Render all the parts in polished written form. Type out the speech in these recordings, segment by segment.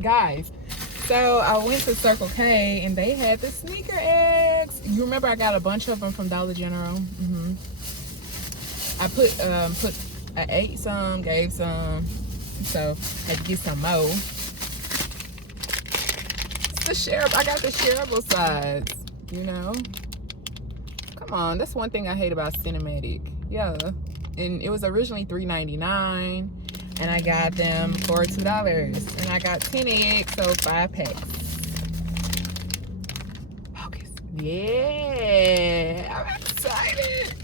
Guys, so I went to Circle K and they had the sneaker eggs. You remember I got a bunch of them from Dollar General. I I ate some, gave some, so I had to get some more. It's the I got the shareable size, you know. Come on, that's one thing I hate about Cinematic. Yeah, and it was originally $3.99. And I got them for $2. And I got 10 eggs, so 5 packs. Focus. Yeah. I'm excited.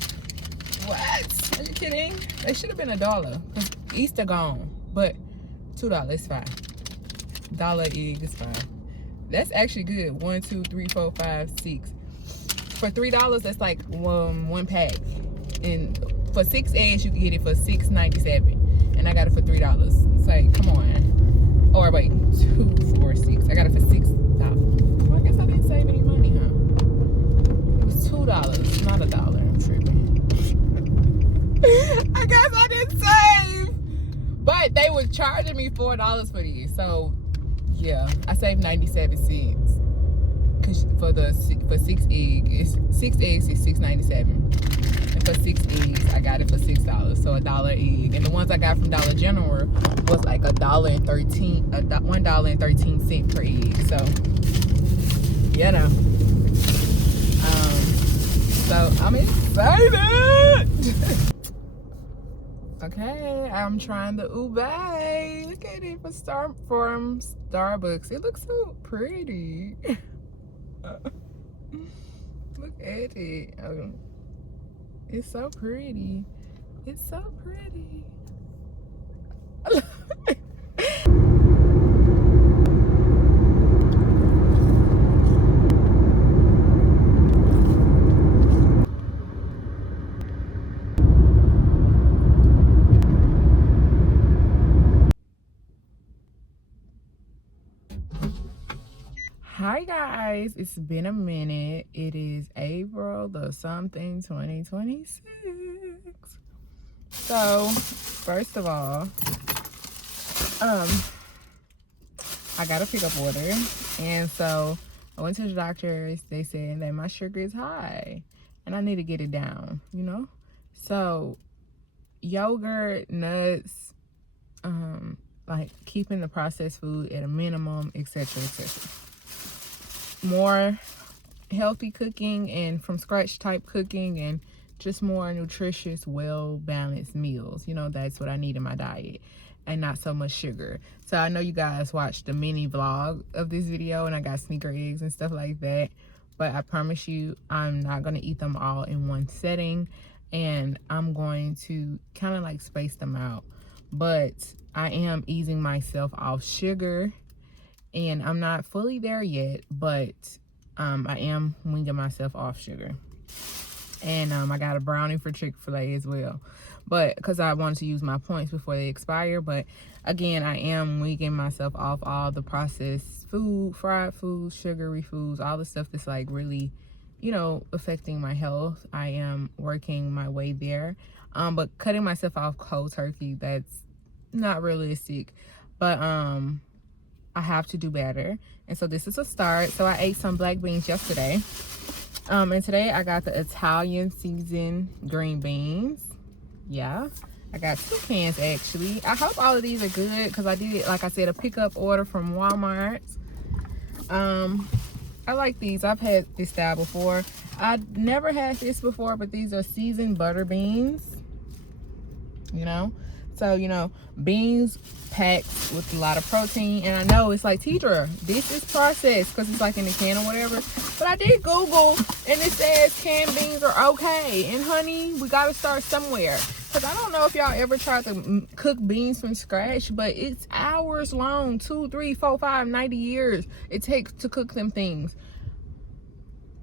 What? Are you kidding? They should have been $1. Because Easter gone. But $2 is fine. Dollar egg is fine. That's actually good. 1, 2, 3, 4, 5, 6. For $3, that's like one pack. And for 6 eggs, you can get it for $6.97. And I got it for $3. It's like, come on. Or wait, 2, 4, 6. I got it for $6. Well, I guess I didn't save any money, huh? It was $2, not $1. I'm tripping. I guess I didn't save. But they were charging me $4 for these. So, yeah, I saved 97 cents. Cause for 6 eggs, 6 eggs is $6.97. For 6 eggs, I got it for $6, so $1 egg. And the ones I got from Dollar General was like $1.13 per egg. So, you know. So I'm excited. Okay, I'm trying the ube. Look at it from Starbucks. It looks so pretty. Look at it. It's so pretty. It's so pretty. Hi guys, it's been a minute. It is April the something 2026. So first of all, I got a pickup order, and so I went to the doctor. They said that my sugar is high and I need to get it down, you know. So yogurt, nuts, like keeping the processed food at a minimum, etc., etc. More healthy cooking and from scratch type cooking, and just more nutritious, well balanced meals. You know, that's what I need in my diet, and not so much sugar. So I know you guys watched the mini vlog of this video, and I got sneaker eggs and stuff like that, but I promise you I'm not going to eat them all in one setting, and I'm going to kind of like space them out. But I am easing myself off sugar, and I'm not fully there yet, but I am weaning myself off sugar. And I got a brownie for Chick-fil-A as well, but because I wanted to use my points before they expire. But again, I am weaning myself off all the processed food, fried foods, sugary foods, all the stuff that's like really, you know, affecting my health. I am working my way there, but cutting myself off cold turkey, that's not realistic. But I have to do better, and so this is a start. So I ate some black beans yesterday, and today I got the Italian seasoned green beans. Yeah, I got 2 cans actually. I hope all of these are good, because I did, like I said, a pickup order from Walmart. I like these. I've had this style before. I never had this before, but these are seasoned butter beans, you know. So, you know, beans packed with a lot of protein. And I know it's like, Tidra, this is processed because it's like in a can or whatever. But I did Google, and it says canned beans are okay. And honey, we got to start somewhere. Because I don't know if y'all ever tried to cook beans from scratch, but it's hours long. 2, 3, 4, 5, 90 years it takes to cook them things.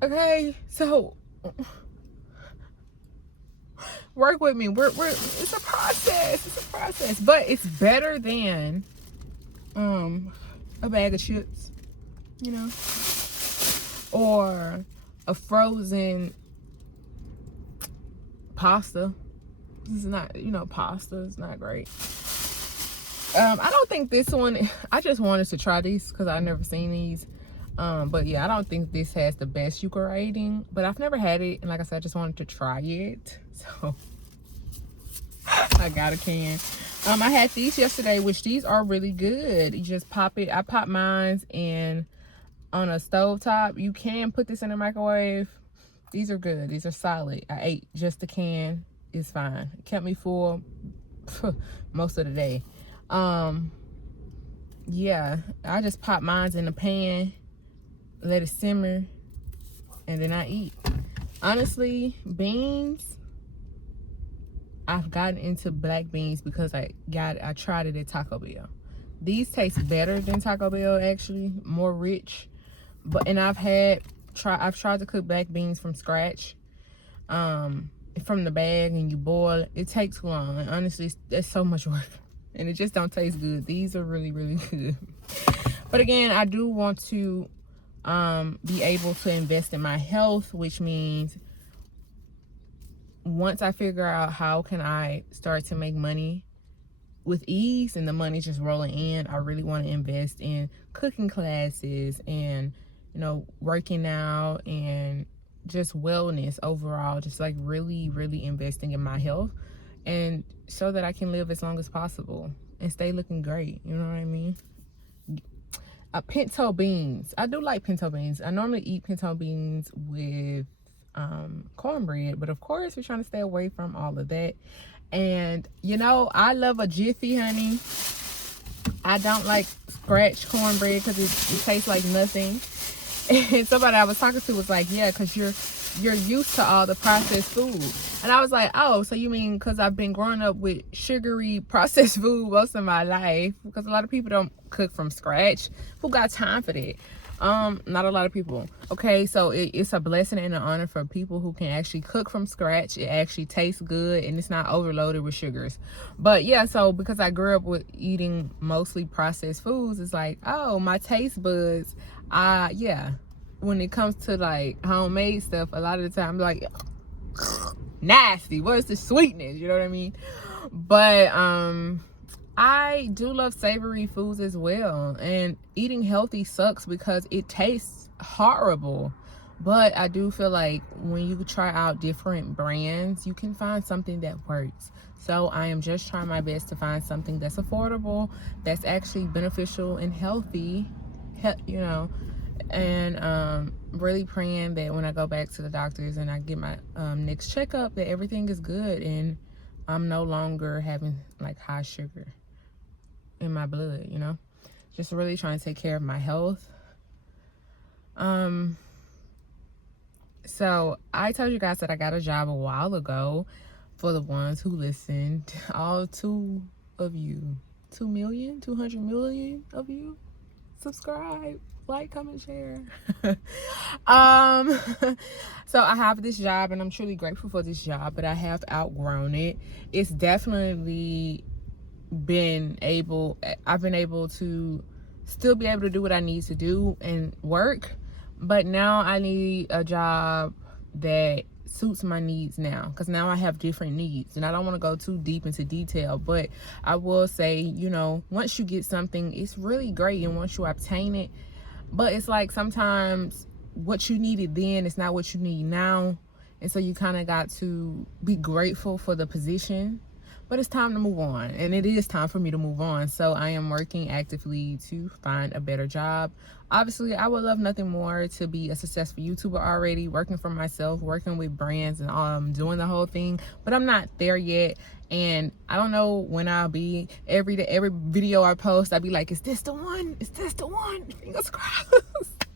Okay, so work with me. It's a process. It's a process, but it's better than a bag of chips, you know, or a frozen pasta. This is not, you know, pasta is not great. I don't think this one, I just wanted to try these because I've never seen these. But yeah, I don't think this has the best Yuka rating, but I've never had it, and like I said, I just wanted to try it, so I got a can. I had these yesterday, which these are really good. You just pop it. I pop mine in on a stove top. You can put this in the microwave. These are good. These are solid. I ate just a can. It's fine. It kept me full most of the day. Yeah, I just pop mine in the pan, let it simmer, and then I eat. Honestly, beans, I've gotten into black beans because I tried it at Taco Bell. These taste better than Taco Bell, actually, more rich. And I've tried to cook black beans from scratch, from the bag, and you boil. It takes too long, and honestly, it's so much work, and it just don't taste good. These are really, really good. But again, I do want to be able to invest in my health, which means once I figure out how can I start to make money with ease and the money just rolling in, I really want to invest in cooking classes and, you know, working out and just wellness overall, just like really, really investing in my health, and so that I can live as long as possible and stay looking great. You know what I mean? Pinto beans. I do like pinto beans. I normally eat pinto beans with cornbread, but of course we're trying to stay away from all of that. And you know, I love a Jiffy, honey. I don't like scratch cornbread because it tastes like nothing. And somebody I was talking to was like, yeah, because you're used to all the processed food. And I was like, oh, so you mean because I've been growing up with sugary processed food most of my life? Because a lot of people don't cook from scratch. Who got time for that? Not a lot of people. Okay, so it's a blessing and an honor for people who can actually cook from scratch. It actually tastes good and it's not overloaded with sugars. But yeah, so because I grew up with eating mostly processed foods, it's like, oh, my taste buds, yeah, when it comes to like homemade stuff, a lot of the time, like, nasty. Where's the sweetness? You know what I mean? But I do love savory foods as well, and eating healthy sucks because it tastes horrible. But I do feel like when you try out different brands, you can find something that works. So I am just trying my best to find something that's affordable, that's actually beneficial and healthy, you know, and really praying that when I go back to the doctors and I get my next checkup, that everything is good and I'm no longer having like high sugar in my blood, you know. Just really trying to take care of my health. So I told you guys that I got a job a while ago. For the ones who listened, all 2 of you, 200 million of you, subscribe, like, comment, share. So I have this job and I'm truly grateful for this job, but I have outgrown it. It's definitely I've been able to still be able to do what I need to do and work, but now I need a job that suits my needs now, because now I have different needs, and I don't want to go too deep into detail, but I will say, you know, once you get something, it's really great, and once you obtain it, but it's like sometimes what you needed then is not what you need now, and so you kind of got to be grateful for the position. But it's time to move on, and it is time for me to move on. So I am working actively to find a better job. Obviously, I would love nothing more to be a successful YouTuber already, working for myself, working with brands, and doing the whole thing. But I'm not there yet, and I don't know when I'll be. Every video I post, I'll be like, "Is this the one? Is this the one?" Fingers crossed.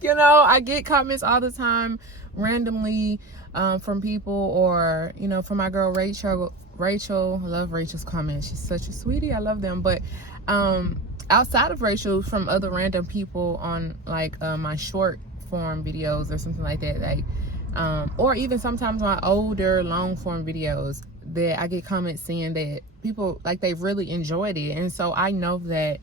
You know, I get comments all the time, randomly, from people, or you know, from my girl Rachel. I love Rachel's comments. She's such a sweetie. I love them. But outside of Rachel, from other random people on like my short form videos or something like that, like or even sometimes my older long form videos, that I get comments saying that people like they really enjoyed it, and so I know that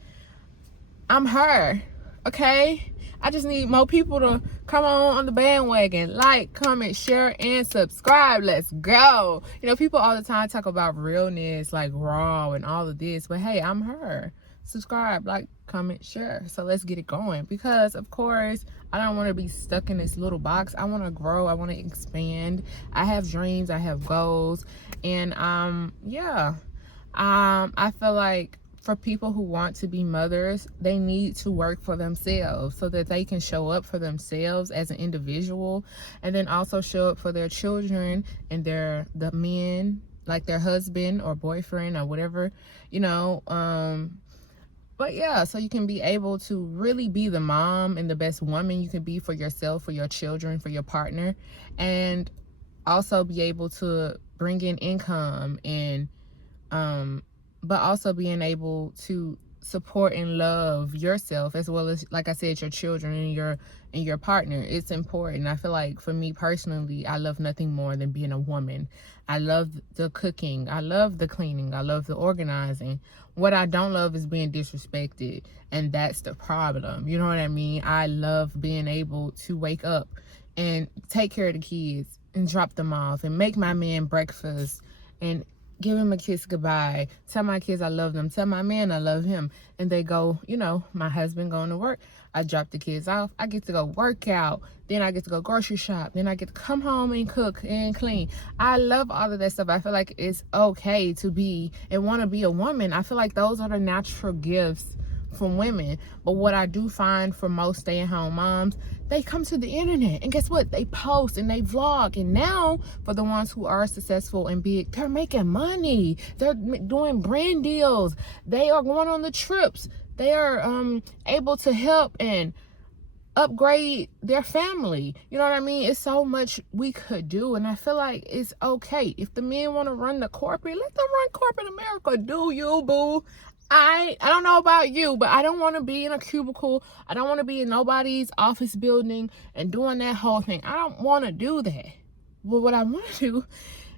I'm her. Okay? I just need more people to come on the bandwagon. Like, comment, share, and subscribe. Let's go. You know, people all the time talk about realness, like raw and all of this. But hey, I'm her. Subscribe, like, comment, share. So let's get it going. Because, of course, I don't want to be stuck in this little box. I want to grow. I want to expand. I have dreams. I have goals. And, yeah. I feel like for people who want to be mothers, they need to work for themselves so that they can show up for themselves as an individual, and then also show up for their children and the men, like their husband or boyfriend or whatever, you know. But yeah, so you can be able to really be the mom and the best woman you can be for yourself, for your children, for your partner, and also be able to bring in income and but also being able to support and love yourself, as well as, like I said, your children and your partner. It's important. I feel like for me personally, I love nothing more than being a woman. I love the cooking, I love the cleaning, I love the organizing. What I don't love is being disrespected, and that's the problem. You know what I mean? I love being able to wake up and take care of the kids and drop them off and make my man breakfast and give him a kiss goodbye, tell my kids I love them, tell my man I love him, and they go, you know, my husband going to work, I drop the kids off, I get to go work out, then I get to go grocery shop, then I get to come home and cook and clean. I love all of that stuff. I feel like it's okay to be and want to be a woman. I feel like those are the natural gifts from women. But what I do find for most stay-at-home moms, they come to the internet and guess what? They post and they vlog. And now for the ones who are successful and big, they're making money. They're doing brand deals. They are going on the trips. They are able to help and upgrade their family. You know what I mean? It's so much we could do, and I feel like it's okay. If the men want to run the corporate, let them run corporate America. Do you, boo? I don't know about you, but I don't want to be in a cubicle. I don't want to be in nobody's office building and doing that whole thing. I don't want to do that. But what I want to do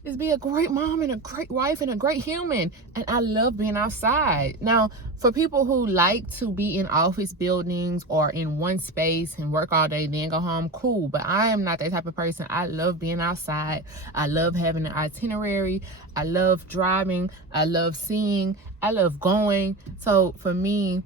is be a great mom and a great wife and a great human. And I love being outside. Now, for people who like to be in office buildings or in one space and work all day, then go home, cool. But I am not that type of person. I love being outside. I love having an itinerary. I love driving. I love seeing. I love going. So for me,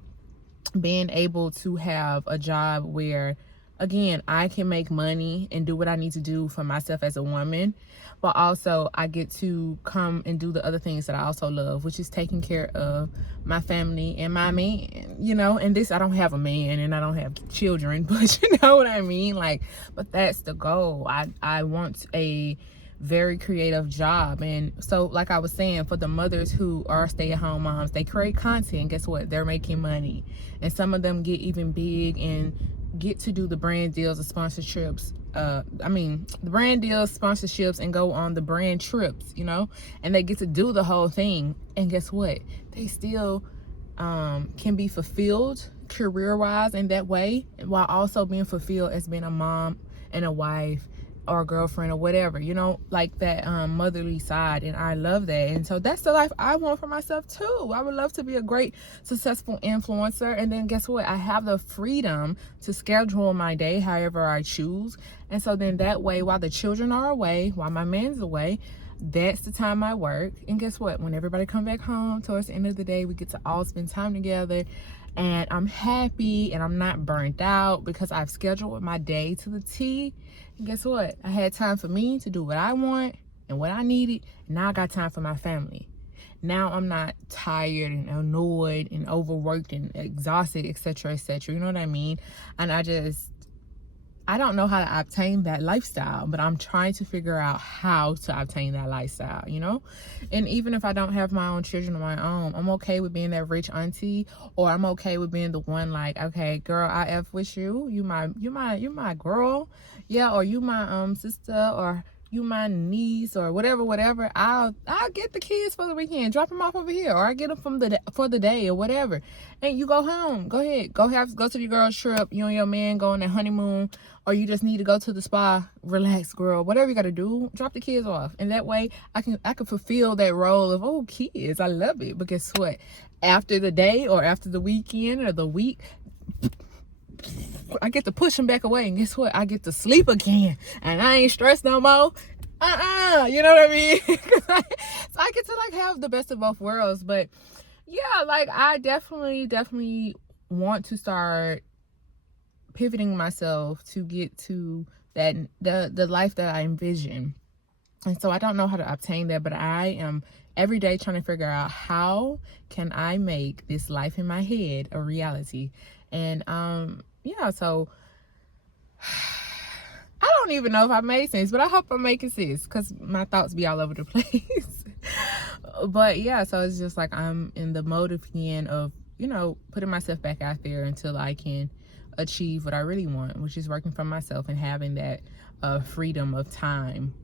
being able to have a job where, again, I can make money and do what I need to do for myself as a woman, but also I get to come and do the other things that I also love, which is taking care of my family and my man, you know. And this, I don't have a man and I don't have children, but you know what I mean? Like, but that's the goal. I want a very creative job. And so, like I was saying, for the mothers who are stay-at-home moms, they create content. Guess what? They're making money. And some of them get even big and get to do the brand deals, the sponsorships, the brand deals, sponsorships, and go on the brand trips, you know, and they get to do the whole thing. And guess what? They still can be fulfilled career-wise in that way, while also being fulfilled as being a mom and a wife or a girlfriend or whatever, you know, like that motherly side. And I love that. And so that's the life I want for myself too. I would love to be a great successful influencer, and then guess what? I have the freedom to schedule my day however I choose. And so then that way, while the children are away, while my man's away, that's the time I work. And guess what? When everybody come back home towards the end of the day, we get to all spend time together, and I'm happy and I'm not burnt out because I've scheduled my day to the T. And guess what? I had time for me to do what I want and what I needed. And now I got time for my family. Now I'm not tired and annoyed and overworked and exhausted, etc., etc. You know what I mean? And I don't know how to obtain that lifestyle, but I'm trying to figure out how to obtain that lifestyle, you know? And even if I don't have my own children of my own, I'm okay with being that rich auntie, or I'm okay with being the one like, okay, girl, I F with you. You my girl. Yeah, or you my sister, or you my niece, or whatever. I'll get the kids for the weekend, drop them off over here, or I get them for the day or whatever. And you go home. Go ahead. Go to your girl's trip. You and your man go on that honeymoon, or you just need to go to the spa, relax, girl. Whatever you got to do, drop the kids off. And that way I can fulfill that role of, kids. I love it. But guess what? After the day or after the weekend or the week, I get to push them back away, and guess what? I get to sleep again, and I ain't stressed no more. You know what I mean? So I get to like have the best of both worlds. But yeah, like I definitely want to start pivoting myself to get to that the life that I envision. And so I don't know how to obtain that, but I am every day trying to figure out how can I make this life in my head a reality. And yeah, so I don't even know if I made sense, but I hope I'm making sense because my thoughts be all over the place. But yeah, so it's just like I'm in the mode again of, you know, putting myself back out there until I can achieve what I really want, which is working for myself and having that freedom of time.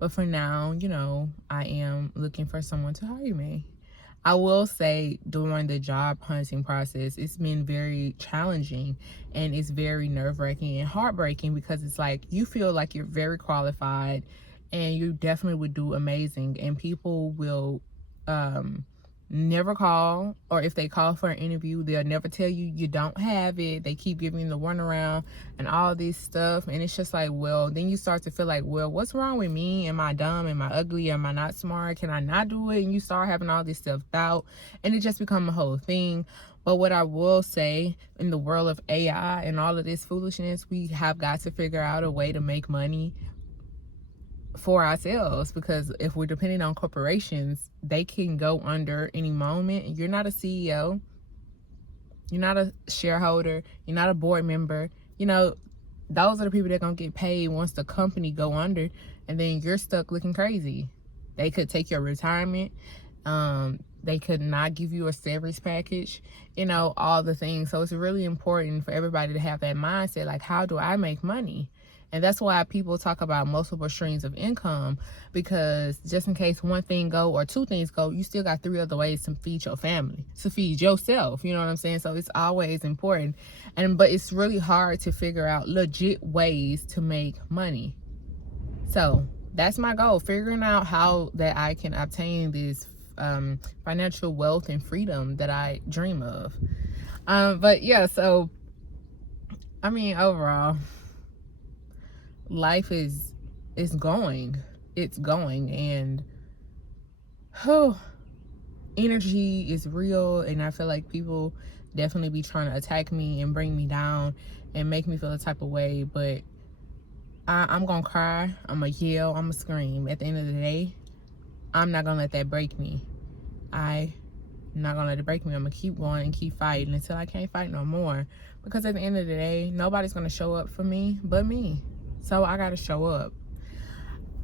But for now, you know, I am looking for someone to hire me. I will say during the job hunting process, it's been very challenging and it's very nerve-wracking and heartbreaking because it's like you feel like you're very qualified and you definitely would do amazing, and people will never call, or if they call for an interview, they'll never tell you you don't have it. They keep giving you the runaround and all this stuff, and it's just like, well, then you start to feel like, well, what's wrong with me? Am I dumb? Am I ugly? Am I not smart? Can I not do it? And you start having all this self-doubt, and it just becomes a whole thing. But what I will say, in the world of AI and all of this foolishness, we have got to figure out a way to make money for ourselves, because if we're depending on corporations, they can go under any moment. You're not a CEO, you're not a shareholder, you're not a board member. You know, those are the people that are gonna get paid once the company go under, and then you're stuck looking crazy. They could take your retirement, they could not give you a severance package, you know, all the things. So it's really important for everybody to have that mindset, like, how do I make money? And that's why people talk about multiple streams of income, because just in case one thing go or two things go, you still got 3 other ways to feed your family, to feed yourself. You know what I'm saying? So it's always important. But it's really hard to figure out legit ways to make money. So that's my goal, figuring out how that I can obtain this financial wealth and freedom that I dream of. But yeah, so I mean, overall, life is going, and energy is real, and I feel like people definitely be trying to attack me and bring me down and make me feel a type of way, but I'm gonna cry, I'm gonna yell, I'm gonna scream. At the end of the day, I'm not gonna let that break me. I'm not gonna let it break me. I'm gonna keep going and keep fighting until I can't fight no more, because at the end of the day, nobody's gonna show up for me but me. So I gotta show up.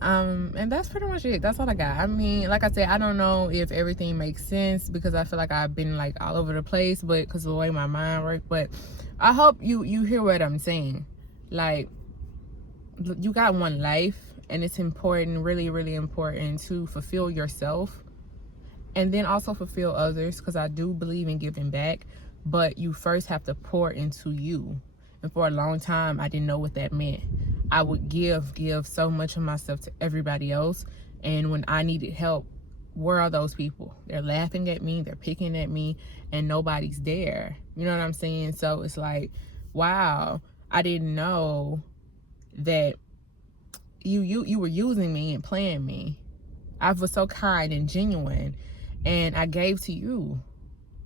And that's pretty much it. That's all I got. I mean, like I said, I don't know if everything makes sense because I feel like I've been like all over the place, but because of the way my mind works. But I hope you hear what I'm saying. Like, you got one life, and it's important, really, really important, to fulfill yourself and then also fulfill others, because I do believe in giving back, but you first have to pour into you. And for a long time, I didn't know what that meant. I would give so much of myself to everybody else, and when I needed help, where are those people? They're laughing at me, they're picking at me, and nobody's there. You know what I'm saying? So it's like, wow, I didn't know that you were using me and playing me. I was so kind and genuine, and I gave to you.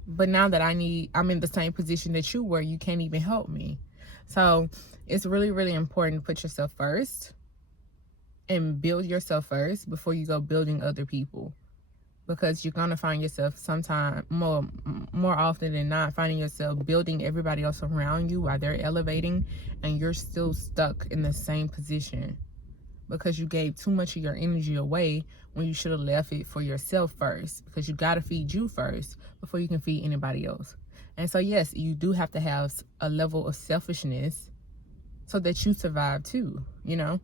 But now that I'm in the same position that you were, you can't even help me. So it's really, really important to put yourself first and build yourself first before you go building other people, because you're gonna find yourself sometime more often than not finding yourself building everybody else around you while they're elevating, and you're still stuck in the same position because you gave too much of your energy away when you should have left it for yourself first, because you got to feed you first before you can feed anybody else. And so yes, you do have to have a level of selfishness so that you survive too, you know.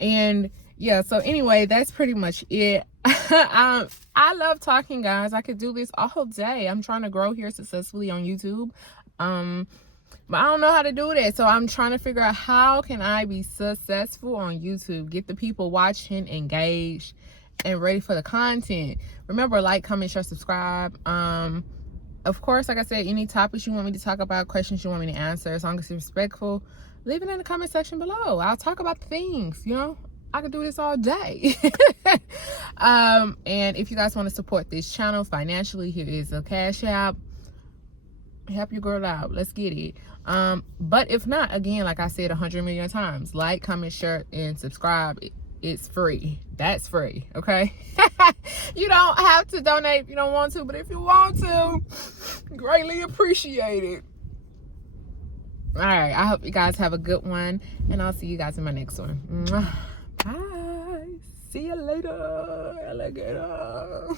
And yeah, so anyway, that's pretty much it. I love talking, guys. I could do this all day. I'm trying to grow here successfully on YouTube, but I don't know how to do that. So I'm trying to figure out how can I be successful on YouTube, get the people watching, engaged, and ready for the content. Remember, like, comment, share, subscribe. of course, like I said, any topics you want me to talk about, questions you want me to answer, as long as you're respectful, leave it in the comment section below. I'll talk about the things, you know. I could do this all day. And if you guys want to support this channel financially, here is a Cash App. Help your girl out. Let's get it. But if not, again, like I said 100 million times, like, comment, share, and subscribe. It's free. That's free, okay? You don't have to donate if you don't want to, but if you want to, greatly appreciate it. All right, I hope you guys have a good one, and I'll see you guys in my next one. Bye. See you later, alligator.